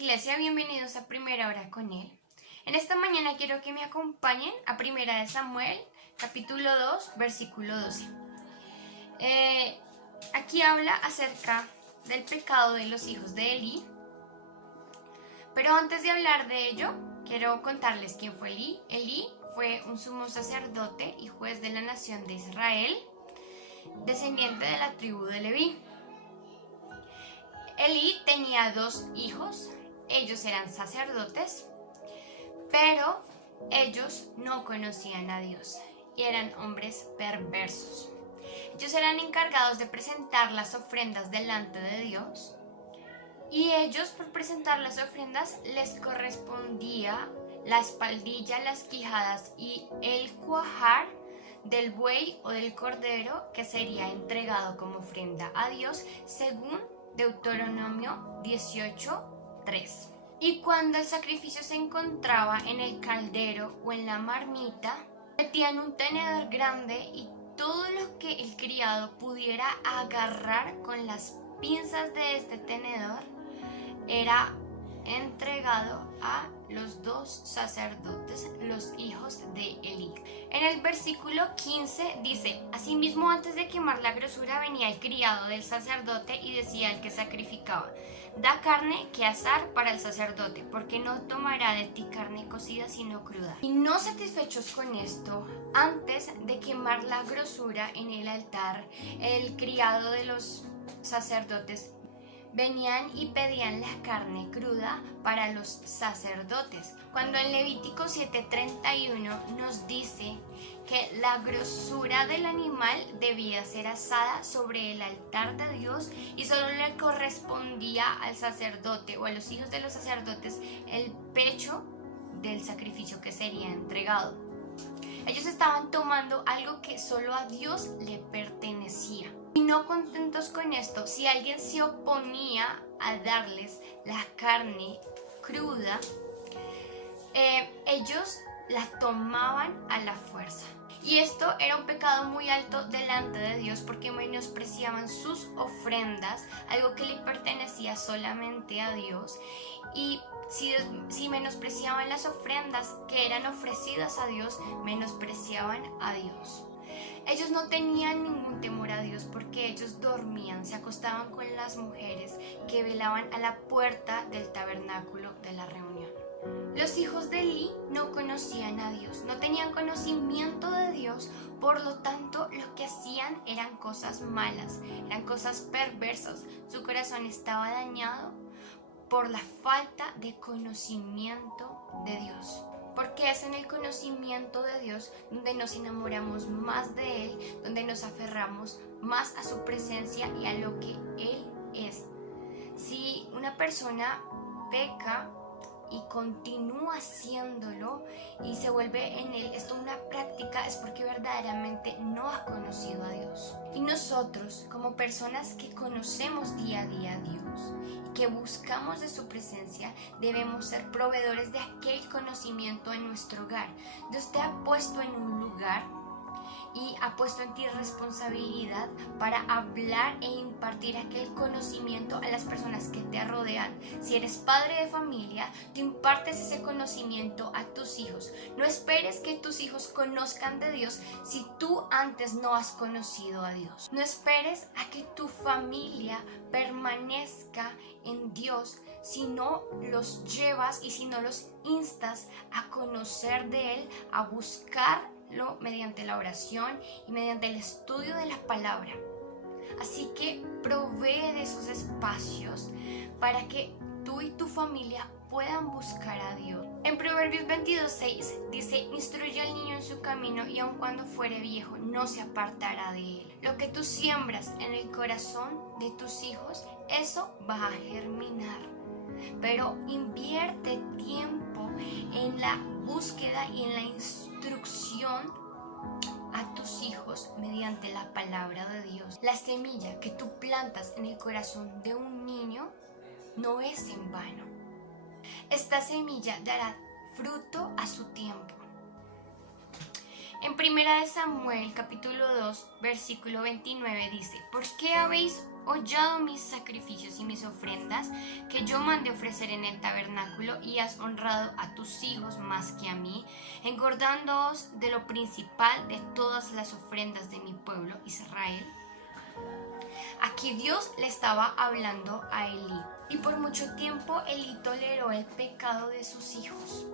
Iglesia, bienvenidos a Primera Hora con Él. En esta mañana quiero que me acompañen a Primera de Samuel, capítulo 2, versículo 12. Aquí habla acerca del pecado de los hijos de Elí. Pero antes de hablar de ello, quiero contarles quién fue Elí. Elí fue un sumo sacerdote y juez de la nación de Israel, descendiente de la tribu de Leví. Elí tenía dos hijos. Ellos eran sacerdotes, pero ellos no conocían a Dios y eran hombres perversos. Ellos eran encargados de presentar las ofrendas delante de Dios, y ellos, por presentar las ofrendas, les correspondía la espaldilla, las quijadas y el cuajar del buey o del cordero que sería entregado como ofrenda a Dios, según Deuteronomio 18:3. Y cuando el sacrificio se encontraba en el caldero o en la marmita, metían un tenedor grande y todo lo que el criado pudiera agarrar con las pinzas de este tenedor era entregado a los dos sacerdotes, los hijos de Elí. En el versículo 15 dice: asimismo, antes de quemar la grosura venía el criado del sacerdote y decía al que sacrificaba: da carne que asar para el sacerdote, porque no tomará de ti carne cocida sino cruda. Y no satisfechos con esto, antes de quemar la grosura en el altar, el criado de los sacerdotes venían y pedían la carne cruda para los sacerdotes. Cuando en Levítico 7:31 nos dice que la grosura del animal debía ser asada sobre el altar de Dios y solo le correspondía al sacerdote o a los hijos de los sacerdotes el pecho del sacrificio que sería entregado. Ellos estaban tomando algo que solo a Dios le pertenecía. Y no contentos con esto, si alguien se oponía a darles la carne cruda, ellos la tomaban a la fuerza. Y esto era un pecado muy alto delante de Dios, porque menospreciaban sus ofrendas, algo que le pertenecía solamente a Dios. Y si menospreciaban las ofrendas que eran ofrecidas a Dios, menospreciaban a Dios. Ellos no tenían ningún temor a Dios, porque ellos dormían, se acostaban con las mujeres que velaban a la puerta del tabernáculo de la reunión. Los hijos de Elí no conocían a Dios, no tenían conocimiento de Dios, por lo tanto lo que hacían eran cosas malas, eran cosas perversas. Su corazón estaba dañado por la falta de conocimiento de Dios. Porque es en el conocimiento de Dios donde nos enamoramos más de Él, donde nos aferramos más a su presencia y a lo que Él es. Si una persona peca y continúa haciéndolo y se vuelve en él esto una práctica, es porque verdaderamente no ha conocido a Dios. Y nosotros, como personas que conocemos día a día a Dios y que buscamos de su presencia, debemos ser proveedores de aquel conocimiento en nuestro hogar. Dios te ha puesto en un lugar y ha puesto en ti responsabilidad para hablar e impartir aquel conocimiento a las personas que te rodean. Si eres padre de familia, tú impartes ese conocimiento a tus hijos. No esperes que tus hijos conozcan de Dios si tú antes no has conocido a Dios. No esperes a que tu familia permanezca en Dios si no los llevas y si no los instas a conocer de Él, a buscar mediante la oración y mediante el estudio de la palabra. Así que provee de esos espacios para que tú y tu familia puedan buscar a Dios. En Proverbios 22:6 dice: instruye al niño en su camino, y aun cuando fuere viejo no se apartará de él. Lo que tú siembras en el corazón de tus hijos, eso va a germinar. Pero invierte tiempo en la búsqueda y en la instrucción a tus hijos mediante la palabra de Dios. La semilla que tú plantas en el corazón de un niño no es en vano. Esta semilla dará fruto a su tiempo. En Primera de Samuel, capítulo 2, versículo 29 dice: ¿Por qué habéis hollado mis sacrificios y mis ofrendas que yo mandé ofrecer en el tabernáculo, y has honrado a tus hijos más que a mí, engordándoos de lo principal de todas las ofrendas de mi pueblo Israel? Aquí Dios le estaba hablando a Elí, y por mucho tiempo Elí toleró el pecado de sus hijos.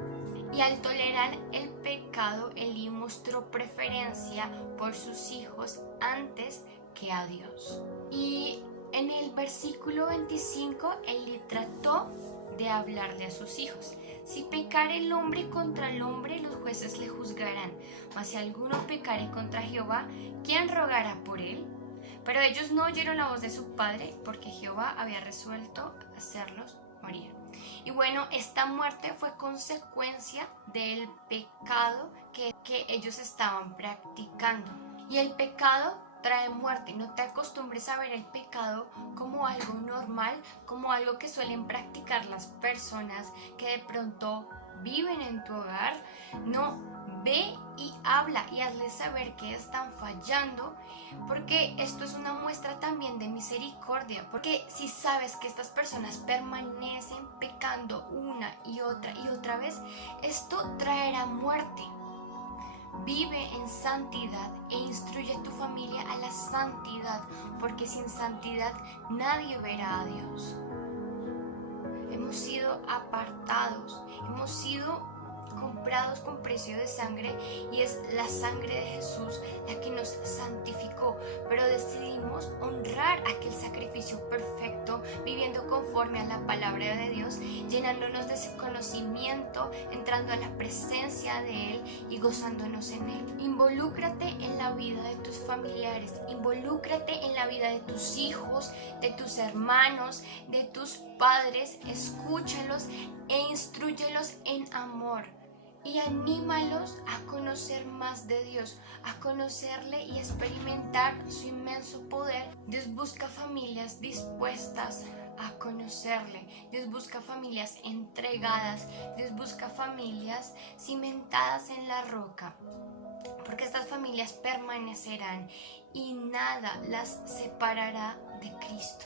Y al tolerar el pecado, Elí mostró preferencia por sus hijos antes que a Dios. Y en el versículo 25, Elí trató de hablarle a sus hijos: si pecare el hombre contra el hombre, los jueces le juzgarán, mas si alguno pecare contra Jehová, ¿quién rogará por él? Pero ellos no oyeron la voz de su padre, porque Jehová había resuelto hacerlos morir. Y bueno, esta muerte fue consecuencia del pecado que ellos estaban practicando. Y el pecado trae muerte. No te acostumbres a ver el pecado como algo normal, como algo que suelen practicar las personas que de pronto viven en tu hogar. No, ve y habla y hazles saber que están fallando, porque esto es una muestra también de misericordia, porque si sabes que estas personas permanecen pecando una y otra vez, esto traerá muerte. Vive en santidad e instruye a tu familia a la santidad, porque sin santidad nadie verá a Dios. Hemos sido apartados, hemos sido comprados con precio de sangre, y es la sangre de Jesús la que nos santificó, pero decidimos honrar aquel sacrificio perfecto, viviendo conforme a la palabra de Dios, llenándonos de ese conocimiento, entrando a la presencia de Él y gozándonos en Él. Involúcrate en la vida de tus familiares, involúcrate en la vida de tus hijos, de tus hermanos, de tus padres, escúchalos e instrúyelos en amor. Y anímalos a conocer más de Dios, a conocerle y experimentar su inmenso poder. Dios busca familias dispuestas a conocerle. Dios busca familias entregadas. Dios busca familias cimentadas en la roca, porque estas familias permanecerán y nada las separará de Cristo.